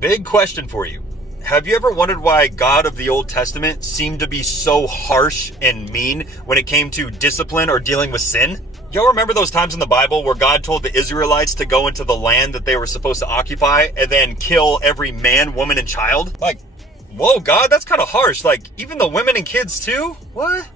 Big question for you. Have you ever wondered why God of the Old Testament seemed to be so harsh and mean when it came to discipline or dealing with sin? Y'all remember those times in the Bible where God told the Israelites to go into the land that they were supposed to occupy and then kill every man, woman, and child? Like, whoa, God, that's kind of harsh. Like, even the women and kids too? What?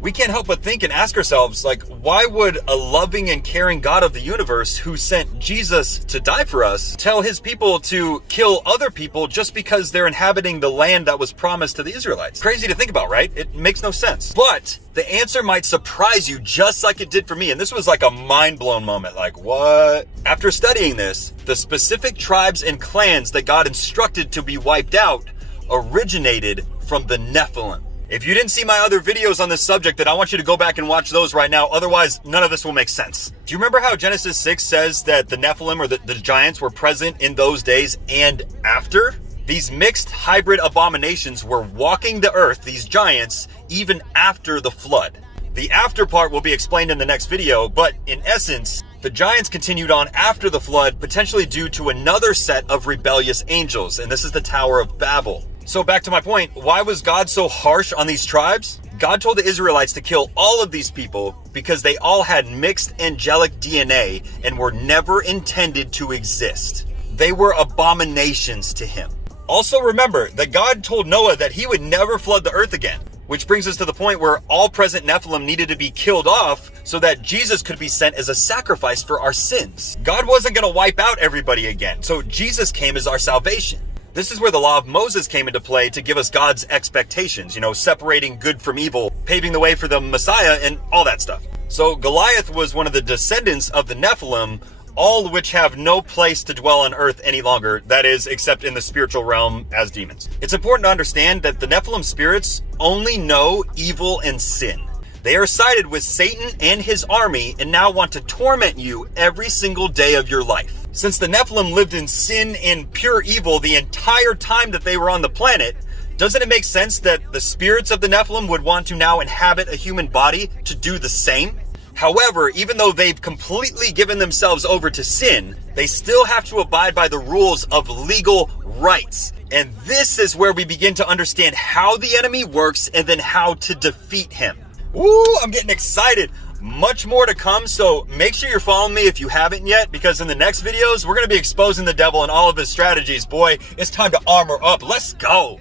We can't help but think and ask ourselves, like, why would a loving and caring God of the universe who sent Jesus to die for us tell his people to kill other people just because they're inhabiting the land that was promised to the Israelites? Crazy to think about, right? It makes no sense. But the answer might surprise you just like it did for me. And this was like a mind-blown moment. Like, what? After studying this, the specific tribes and clans that God instructed to be wiped out originated from the Nephilim. If you didn't see my other videos on this subject, then I want you to go back and watch those right now. Otherwise, none of this will make sense. Do you remember how Genesis 6 says that the Nephilim or the giants were present in those days and after? These mixed hybrid abominations were walking the earth, these giants, even after the flood. The after part will be explained in the next video, but in essence, the giants continued on after the flood, potentially due to another set of rebellious angels, and this is the Tower of Babel. So back to my point, why was God so harsh on these tribes? God told the Israelites to kill all of these people because they all had mixed angelic DNA and were never intended to exist. They were abominations to him. Also remember that God told Noah that he would never flood the earth again, which brings us to the point where all present Nephilim needed to be killed off so that Jesus could be sent as a sacrifice for our sins. God wasn't going to wipe out everybody again, so Jesus came as our salvation. This is where the law of Moses came into play to give us God's expectations, separating good from evil, paving the way for the Messiah and all that stuff. So Goliath was one of the descendants of the Nephilim, all which have no place to dwell on earth any longer, that is, except in the spiritual realm as demons. It's important to understand that the Nephilim spirits only know evil and sin. They are sided with Satan and his army and now want to torment you every single day of your life. Since the Nephilim lived in sin and pure evil the entire time that they were on the planet, doesn't it make sense that the spirits of the Nephilim would want to now inhabit a human body to do the same? However, even though they've completely given themselves over to sin, they still have to abide by the rules of legal rights. And this is where we begin to understand how the enemy works and then how to defeat him. Ooh, I'm getting excited. Much more to come, so make sure you're following me if you haven't yet, because in the next videos, we're going to be exposing the devil and all of his strategies. Boy, it's time to armor up. Let's go.